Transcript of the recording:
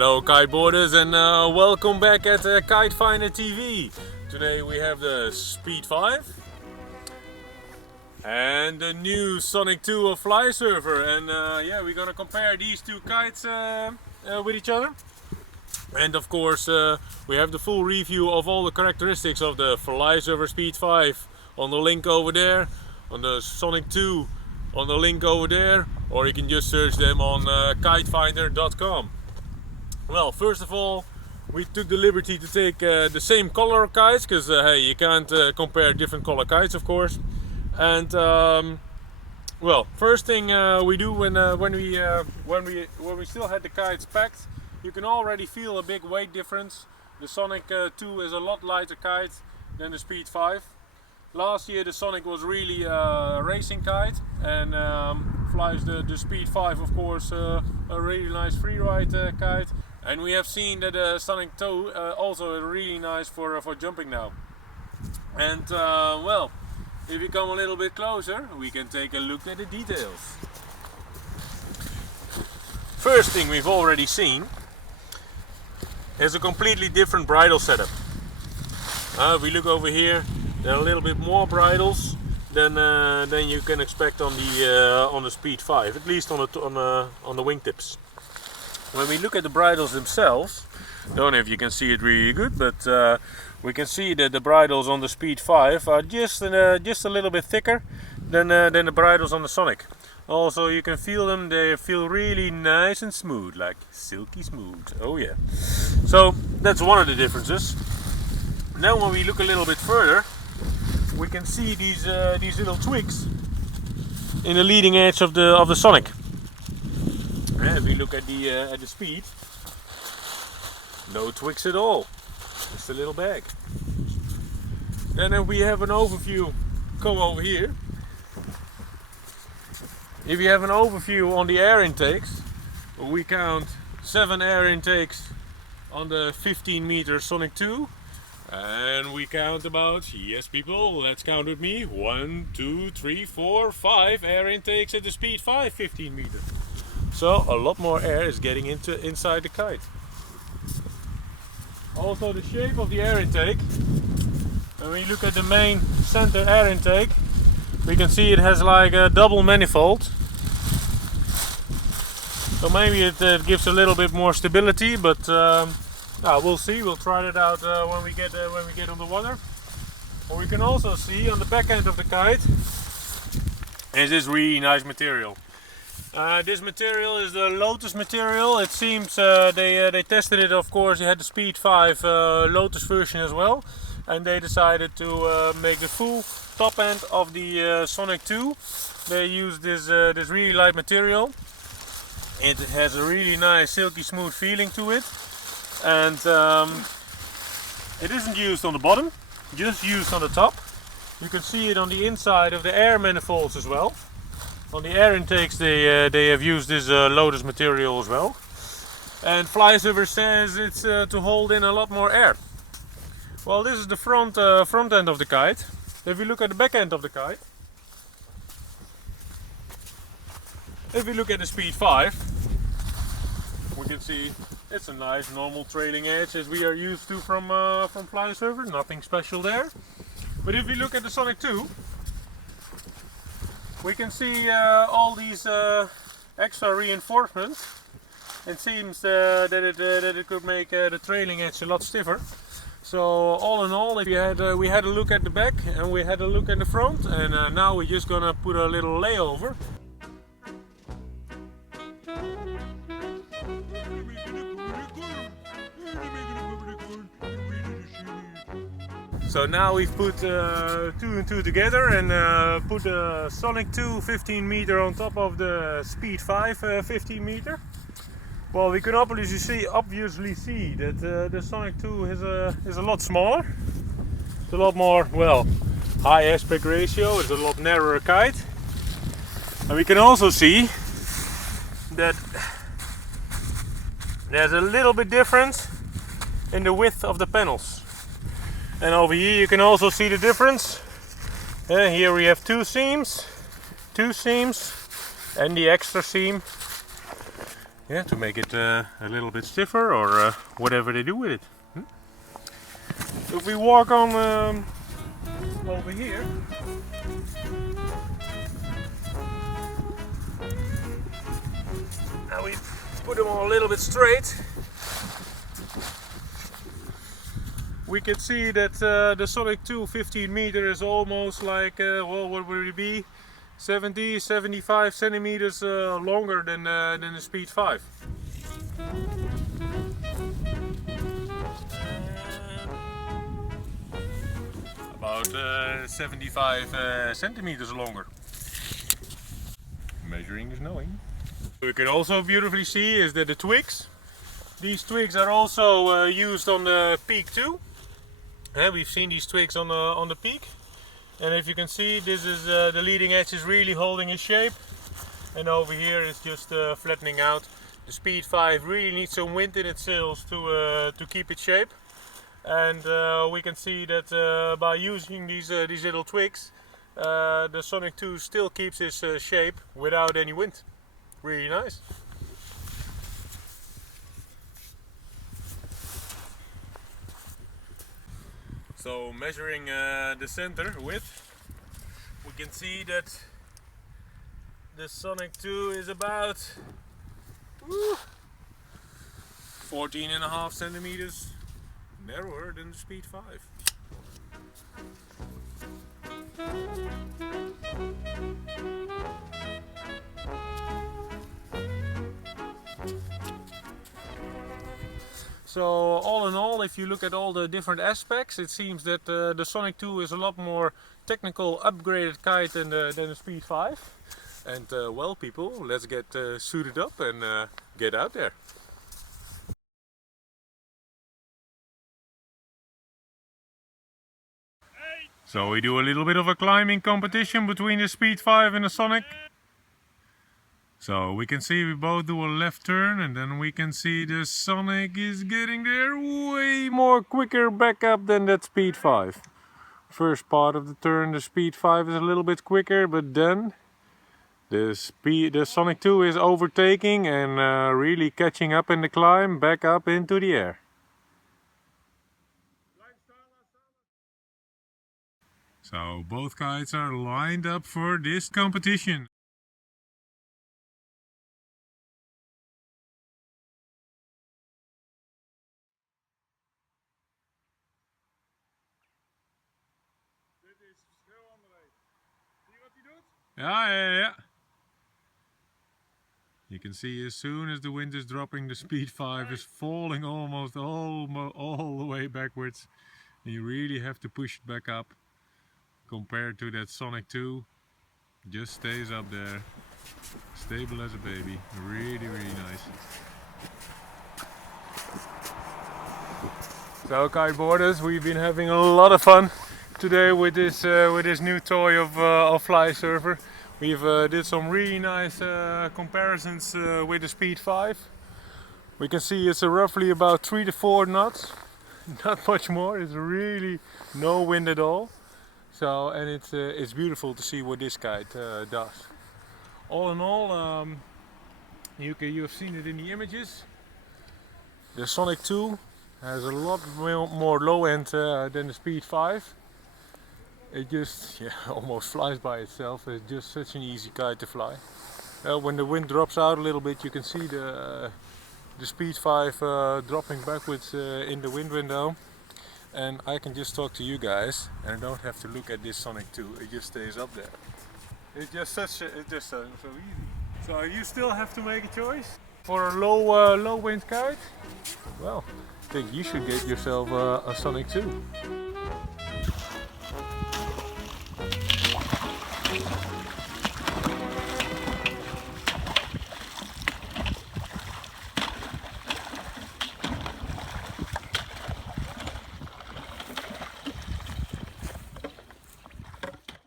Hello kiteboarders and welcome back at KiteFinder TV. Today we have the Speed5 and the new Sonic 2 of Flysurfer, and yeah, we're gonna compare these two kites with each other. And of course we have the full review of all the characteristics of the Flysurfer Speed5 on the link over there, on the Sonic 2 on the link over there, or you can just search them on KiteFinder.com. Well, first of all, we took the liberty to take the same color kites, because hey, you can't compare different color kites, of course. And well, first thing we do when we still had the kites packed, you can already feel a big weight difference. The Sonic 2 is a lot lighter kite than the Speed5. Last year the Sonic was really a racing kite, and flies the Speed5, of course, a really nice freeride kite. And we have seen that the Sonic 2 also is really nice for jumping now. And well, if we come a little bit closer, we can take a look at the details. First thing we've already seen is a completely different bridle setup. If we look over here, there are a little bit more bridles than you can expect on the Speed5, at least on the wingtips. When we look at the bridles themselves, I don't know if you can see it really good, but we can see that the bridles on the Speed5 are just a little bit thicker than the bridles on the Sonic. Also, you can feel them; they feel really nice and smooth, like silky smooth. Oh yeah. So that's one of the differences. Now, when we look a little bit further, we can see these little twigs in the leading edge of the Sonic. If we look at the Speed, no twigs at all, just a little bag. Then if we have an overview, come over here. If you have an overview on the air intakes, we count 7 air intakes on the 15-meter Sonic 2. And we count about, yes people, let's count with me, 1, 2, 3, 4, 5 air intakes at the Speed5 15 meter. So a lot more air is getting inside the kite. Also, the shape of the air intake, when we look at the main center air intake, we can see it has like a double manifold. So maybe it gives a little bit more stability, but we'll see. We'll try it out when we get on the water. Or we can also see on the back end of the kite is this really nice material. This material is the Lotus material. It seems they tested it, of course. They had the Speed5 Lotus version as well, and they decided to make the full top end of the Sonic 2. They used this really light material. It has a really nice silky smooth feeling to it, and it isn't used on the bottom, just used on the top. You can see it on the inside of the air manifolds as well. On the air intakes they have used this Lotus material as well. And Flysurfer says it's to hold in a lot more air. Well, this is the front end of the kite. If you look at the back end of the kite, if we look at the Speed5, we can see it's a nice normal trailing edge as we are used to from Flysurfer. Nothing special there. But if we look at the Sonic 2, we can see all these extra reinforcements. It seems that it could make the trailing edge a lot stiffer. So all in all, if we had a look at the back and we had a look at the front, and now we're just gonna put a little layover. So now we've put 2 and 2 together and put the Sonic 2 15 meter on top of the Speed5 15 meter. Well, we can obviously see that the Sonic 2 is a lot smaller. It's a lot more, well, high aspect ratio. It's a lot narrower kite. And we can also see that there's a little bit difference in the width of the panels. And over here you can also see the difference. Here we have two seams, and the extra seam. yeah, to make it a little bit stiffer or whatever they do with it. If we walk on over here, now we put them on a little bit straight. We can see that the Sonic 2 15 meter is almost like, well, what would it be? 75 centimeters longer than the Speed 5. About 75 centimeters longer. Measuring is knowing. What we can also beautifully see is that the twigs, these twigs are also used on the peak too. We've seen these twigs on the peak, and if you can see, this is the leading edge is really holding its shape, and over here it's just flattening out. The Speed 5 really needs some wind in its sails to keep its shape, and we can see that by using these little twigs, the Sonic 2 still keeps its shape without any wind. Really nice. So measuring the center width, we can see that the Sonic 2 is about 14.5 centimeters narrower than the Speed 5. So all in all, if you look at all the different aspects, it seems that the Sonic 2 is a lot more technical, upgraded kite than the Speed 5. And well people, let's get suited up and get out there. So we do a little bit of a climbing competition between the Speed 5 and the Sonic. So we can see we both do a left turn, and then we can see the Sonic is getting there way more quicker back up than that Speed 5. First part of the turn the Speed 5 is a little bit quicker, but then the Sonic 2 is overtaking and really catching up in the climb back up into the air. So both kites are lined up for this competition. Ja. You can see as soon as the wind is dropping, the Speed 5 is falling almost all the way backwards. And you really have to push it back up. Compared to that Sonic 2, just stays up there, stable as a baby. Really nice. So kiteboarders, we've been having a lot of fun today with this new toy of Flysurfer. We've did some really nice comparisons with the Speed 5. We can see it's roughly about 3 to 4 knots, not much more. It's really no wind at all. So, and it's beautiful to see what this kite does. All in all, you have seen it in the images. The Sonic 2 has a lot more low end than the Speed 5. It just almost flies by itself. It's just such an easy kite to fly. When the wind drops out a little bit, you can see the Speed 5 dropping backwards in the wind window. And I can just talk to you guys, and I don't have to look at this Sonic 2. It just stays up there. It's just so easy. So you still have to make a choice for a low wind kite. Well, I think you should get yourself a Sonic 2.